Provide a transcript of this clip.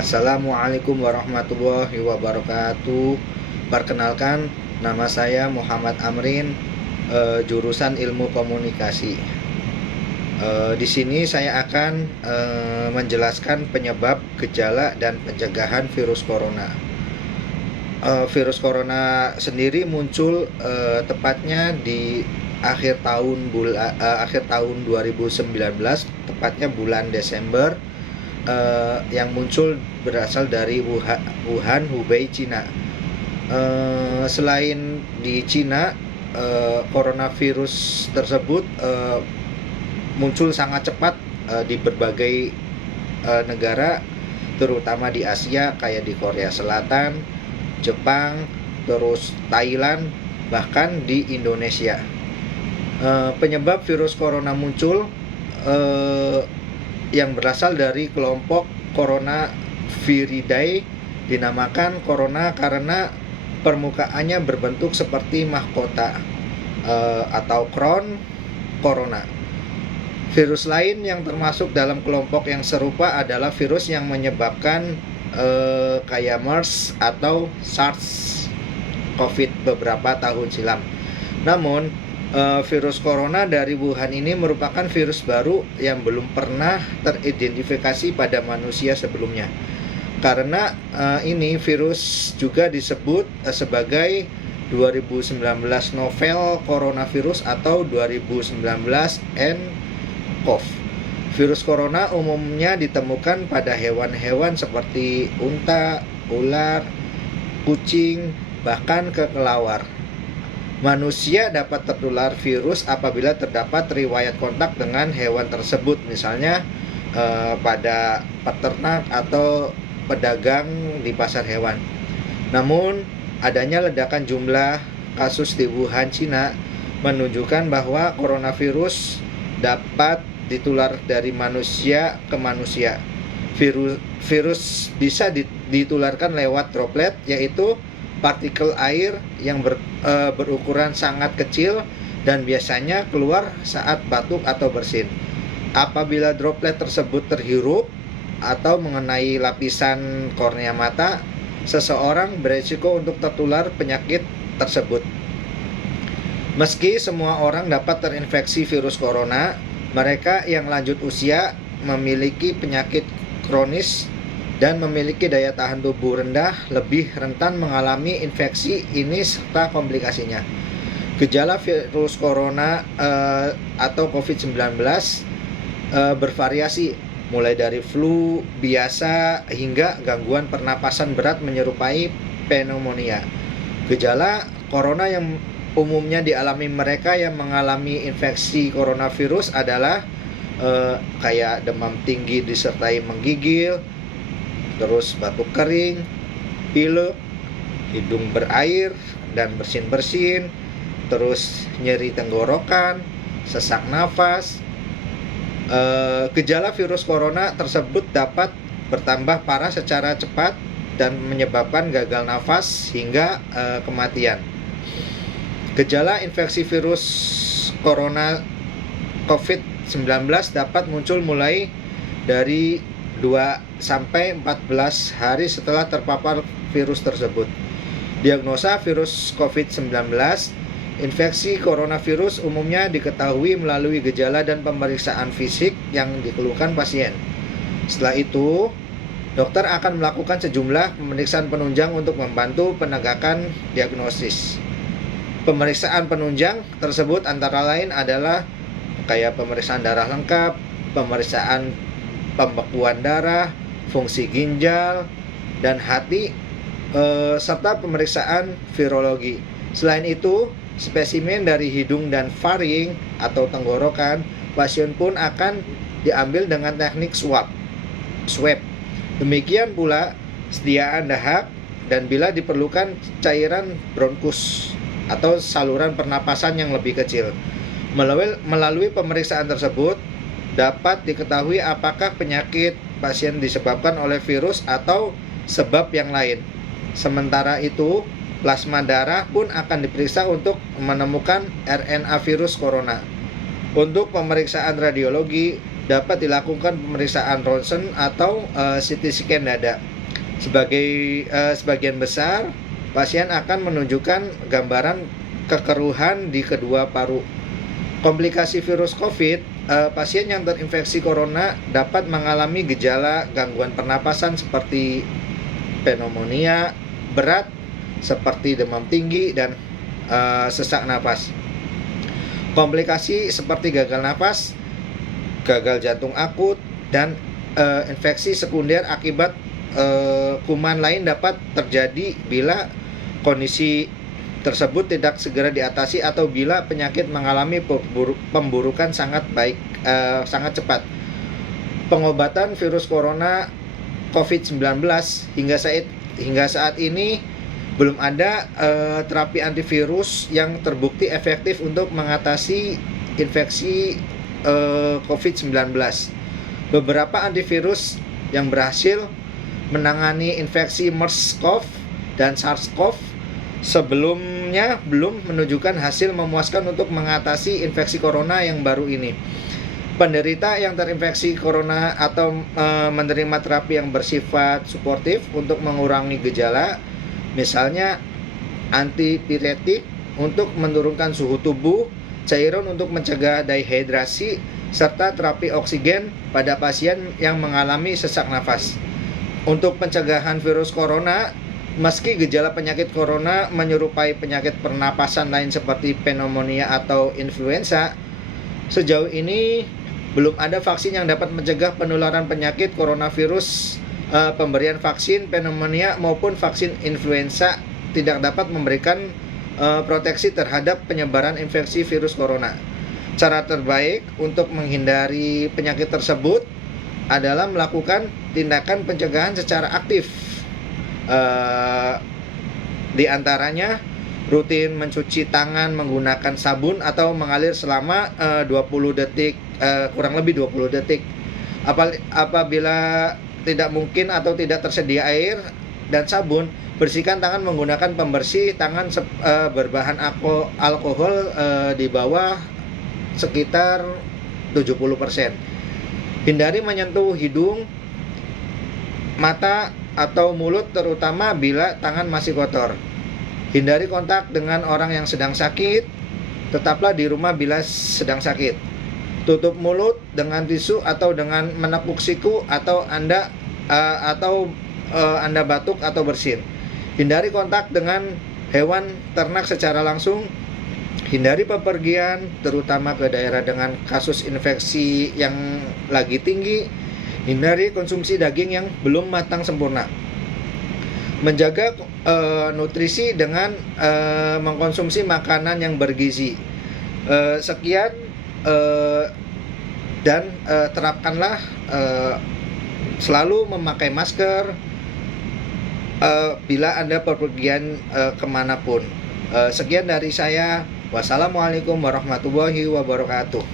Assalamualaikum warahmatullahi wabarakatuh. Perkenalkan, nama saya Muhammad Amrin, jurusan Ilmu Komunikasi. Di sini saya akan menjelaskan penyebab, gejala, dan pencegahan virus corona. Virus corona sendiri muncul tepatnya di akhir tahun 2019, tepatnya bulan Desember. Yang muncul berasal dari Wuhan, Hubei, Cina. Selain di Cina, coronavirus tersebut muncul sangat cepat di berbagai negara, terutama di Asia kayak di Korea Selatan, Jepang, terus Thailand, bahkan di Indonesia. Penyebab virus corona muncul yang berasal dari kelompok Coronaviridae, dinamakan corona karena permukaannya berbentuk seperti mahkota atau crown corona. Virus lain yang termasuk dalam kelompok yang serupa adalah virus yang menyebabkan kayak MERS atau SARS COVID beberapa tahun silam. Namun virus corona dari Wuhan ini merupakan virus baru yang belum pernah teridentifikasi pada manusia sebelumnya. Karena ini virus juga disebut sebagai 2019 novel coronavirus atau 2019 nCoV. Virus corona umumnya ditemukan pada hewan-hewan seperti unta, ular, kucing, bahkan kelelawar. Manusia dapat tertular virus apabila terdapat riwayat kontak dengan hewan tersebut, misalnya pada peternak atau pedagang di pasar hewan. Namun, adanya ledakan jumlah kasus di Wuhan, Cina, menunjukkan bahwa coronavirus dapat ditular dari manusia ke manusia. Virus bisa ditularkan lewat droplet, yaitu partikel air yang berukuran sangat kecil dan biasanya keluar saat batuk atau bersin. Apabila droplet tersebut terhirup atau mengenai lapisan kornea mata, seseorang beresiko untuk tertular penyakit tersebut. Meski semua orang dapat terinfeksi virus corona, mereka yang lanjut usia, memiliki penyakit kronis, dan memiliki daya tahan tubuh rendah lebih rentan mengalami infeksi ini serta komplikasinya. Gejala virus corona atau COVID-19 bervariasi, mulai dari flu biasa hingga gangguan pernapasan berat menyerupai pneumonia. Gejala corona yang umumnya dialami mereka yang mengalami infeksi coronavirus adalah kayak demam tinggi disertai menggigil, terus batuk kering, pilek, hidung berair dan bersin-bersin, terus nyeri tenggorokan, sesak nafas. Gejala virus corona tersebut dapat bertambah parah secara cepat dan menyebabkan gagal nafas hingga kematian. Gejala infeksi virus corona COVID-19 dapat muncul mulai dari 2-14 hari setelah terpapar virus tersebut. Diagnosa virus COVID-19, infeksi coronavirus umumnya diketahui melalui gejala dan pemeriksaan fisik yang dikeluhkan pasien. Setelah itu, dokter akan melakukan sejumlah pemeriksaan penunjang untuk membantu penegakan diagnosis. Pemeriksaan penunjang tersebut antara lain adalah kayak pemeriksaan darah lengkap, pemeriksaan pembekuan darah, fungsi ginjal dan hati, serta pemeriksaan virologi. Selain itu, spesimen dari hidung dan faring atau tenggorokan pasien pun akan diambil dengan teknik swab. Demikian pula sediaan dahak dan bila diperlukan cairan bronkus atau saluran pernapasan yang lebih kecil. Melalui pemeriksaan tersebut dapat diketahui apakah penyakit pasien disebabkan oleh virus atau sebab yang lain. Sementara itu, plasma darah pun akan diperiksa untuk menemukan RNA virus corona. Untuk pemeriksaan radiologi, dapat dilakukan pemeriksaan ronsen atau CT scan dada. Sebagian besar pasien akan menunjukkan gambaran kekeruhan di kedua paru. Komplikasi virus COVID, pasien yang terinfeksi corona dapat mengalami gejala gangguan pernapasan seperti pneumonia berat, seperti demam tinggi dan sesak napas. Komplikasi seperti gagal napas, gagal jantung akut, dan infeksi sekunder akibat kuman lain dapat terjadi bila kondisi tersebut tidak segera diatasi atau bila penyakit mengalami pemburukan sangat cepat. Pengobatan virus corona COVID-19 hingga saat ini belum ada terapi antivirus yang terbukti efektif untuk mengatasi infeksi COVID-19. Beberapa antivirus yang berhasil menangani infeksi MERS-CoV dan SARS-CoV sebelumnya belum menunjukkan hasil memuaskan untuk mengatasi infeksi corona yang baru ini. Penderita yang terinfeksi corona atau menerima terapi yang bersifat suportif untuk mengurangi gejala, misalnya antipiretik untuk menurunkan suhu tubuh, cairan untuk mencegah dehidrasi, serta terapi oksigen pada pasien yang mengalami sesak nafas. Untuk pencegahan virus corona, meski gejala penyakit corona menyerupai penyakit pernapasan lain seperti pneumonia atau influenza, sejauh ini belum ada vaksin yang dapat mencegah penularan penyakit coronavirus. Pemberian vaksin pneumonia maupun vaksin influenza tidak dapat memberikan proteksi terhadap penyebaran infeksi virus corona. Cara terbaik untuk menghindari penyakit tersebut adalah melakukan tindakan pencegahan secara aktif. Di antaranya rutin mencuci tangan menggunakan sabun atau mengalir selama 20 detik, kurang lebih 20 detik. Apabila tidak mungkin atau tidak tersedia air dan sabun, bersihkan tangan menggunakan pembersih tangan berbahan alkohol di bawah sekitar 70%. Hindari menyentuh hidung, mata, atau mulut terutama bila tangan masih kotor. Hindari kontak dengan orang yang sedang sakit. Tetaplah di rumah bila sedang sakit. Tutup mulut dengan tisu atau dengan menepuk siku atau Anda batuk atau bersin. Hindari kontak dengan hewan ternak secara langsung. Hindari bepergian terutama ke daerah dengan kasus infeksi yang lagi tinggi. Hindari konsumsi daging yang belum matang sempurna. Menjaga nutrisi dengan mengkonsumsi makanan yang bergizi. Sekian dan terapkanlah selalu memakai masker bila Anda bepergian kemanapun. Sekian dari saya. Wassalamualaikum warahmatullahi wabarakatuh.